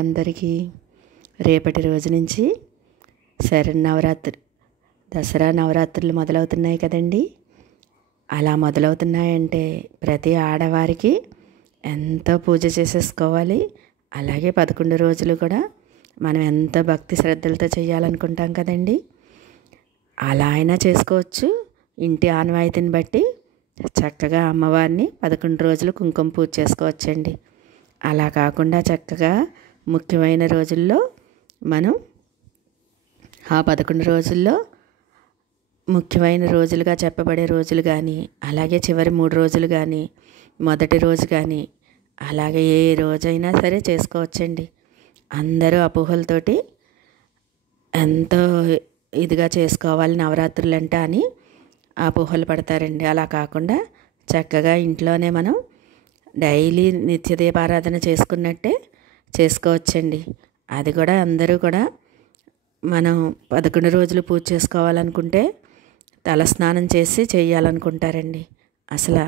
అందరికీ. రేపటి రోజు నుంచి శరన్నవరాత్రి దసరా నవరాత్రులు మొదలవుతున్నాయి కదండి. అలా మొదలవుతున్నాయంటే ప్రతి ఆడవారికి ఎంతో పూజ చేసేసుకోవాలి. అలాగే 11 రోజులు కూడా మనం ఎంతో భక్తి శ్రద్ధలతో చేయాలనుకుంటాం కదండి. అలా అయినా చేసుకోవచ్చు. ఇంటి ఆనవాయితీని బట్టి చక్కగా అమ్మవారిని 11 రోజులు కుంకుమ పూజ చేసుకోవచ్చండి. అలా కాకుండా చక్కగా ముఖ్యమైన రోజుల్లో మనం ఆ 11 రోజుల్లో ముఖ్యమైన రోజులుగా చెప్పబడే రోజులు కానీ, అలాగే చివరి 3 రోజులు కానీ, మొదటి రోజు కానీ, అలాగే ఏ రోజైనా సరే చేసుకోవచ్చండి. అందరూ అపోహలతోటి ఎంతో ఇదిగా చేసుకోవాలి నవరాత్రులంటే అని అపోహలు పడతారండి. అలా కాకుండా చక్కగా ఇంట్లోనే మనం డైలీ నిత్య దీపారాధన చేసుకున్నట్టే చేసుకోవచ్చండి. అది కూడా అందరూ కూడా మనం 11 రోజులు పూజ చేసుకోవాలనుకుంటే తలస్నానం చేసి చేయాలనుకుంటారండి. అసలు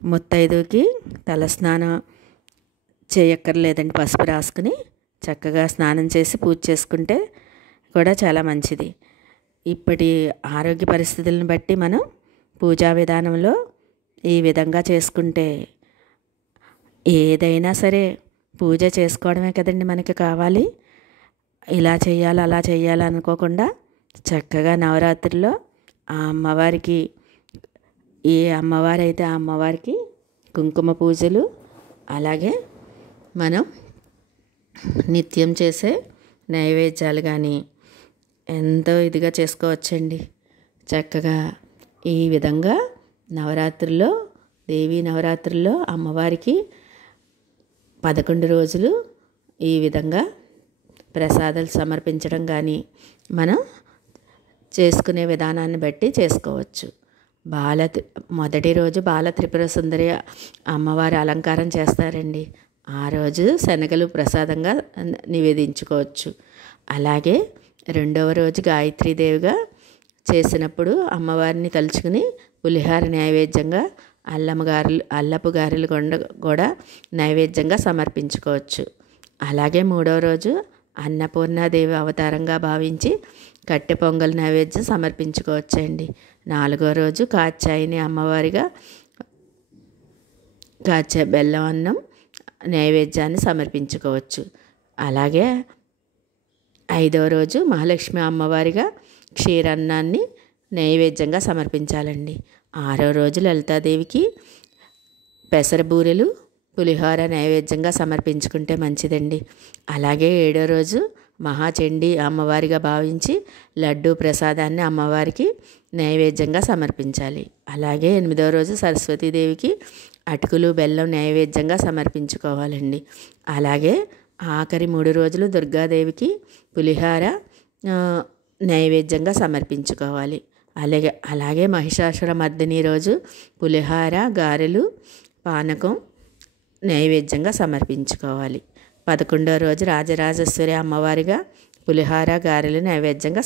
ముత్తైదుకి తలస్నానం చేయక్కర్లేదండి. పసుపు రాసుకుని చక్కగా స్నానం చేసి పూజ చేసుకుంటే కూడా చాలా మంచిది. ఇప్పటి ఆరోగ్య పరిస్థితులను బట్టి మనం పూజా విధానంలో ఈ విధంగా చేసుకుంటే ఏదైనా సరే పూజ చేసుకోవడమే కదండి మనకి కావాలి. ఇలా చేయాలి అలా చేయాలి అనుకోకుండా చక్కగా నవరాత్రుల్లో ఆ అమ్మవారికి ఏ అమ్మవారు అయితే ఆ అమ్మవారికి కుంకుమ పూజలు, అలాగే మనం నిత్యం చేసే నైవేద్యాలు కానీ ఎంతో ఇదిగా చేసుకోవచ్చండి. చక్కగా ఈ విధంగా నవరాత్రుల్లో దేవీ నవరాత్రుల్లో అమ్మవారికి 11 రోజులు ఈ విధంగా ప్రసాదాలు సమర్పించడం కానీ మనం చేసుకునే విధానాన్ని బట్టి చేసుకోవచ్చు. మొదటి రోజు బాల త్రిపుర సుందరి అమ్మవారి అలంకారం చేస్తారండి. ఆ రోజు శనగలు ప్రసాదంగా నివేదించుకోవచ్చు. అలాగే రెండవ రోజు గాయత్రీదేవిగా చేసినప్పుడు అమ్మవారిని తలుచుకుని పులిహార నైవేద్యంగా అల్లపు గారెలు కూడా నైవేద్యంగా సమర్పించుకోవచ్చు. అలాగే మూడవ రోజు అన్నపూర్ణాదేవి అవతారంగా భావించి కట్టె పొంగల్ నైవేద్యం సమర్పించుకోవచ్చండి. నాలుగో రోజు కాత్యాయని అమ్మవారిగా కాచే బెల్లం అన్నం నైవేద్యాన్ని సమర్పించుకోవచ్చు. అలాగే ఐదవ రోజు మహాలక్ష్మి అమ్మవారిగా క్షీరన్నాన్ని నైవేద్యంగా సమర్పించాలండి. ఆరో రోజు లలితాదేవికి పెసరబూరెలు పులిహోర నైవేద్యంగా సమర్పించుకుంటే మంచిదండి. అలాగే ఏడో రోజు మహాచండీ అమ్మవారిగా భావించి లడ్డూ ప్రసాదాన్ని అమ్మవారికి నైవేద్యంగా సమర్పించాలి. అలాగే ఎనిమిదవ రోజు సరస్వతీదేవికి అటుకులు బెల్లం నైవేద్యంగా సమర్పించుకోవాలండి. అలాగే ఆఖరి 3 రోజులు దుర్గాదేవికి పులిహార నైవేద్యంగా సమర్పించుకోవాలి. అలాగే మహిషాసుర మర్దిని రోజు పులిహార, గారెలు, పానకం నైవేద్యంగా సమర్పించుకోవాలి. 11వ రోజు రాజరాజేశ్వరి అమ్మవారిగా పులిహార, గారెలు నైవేద్యంగా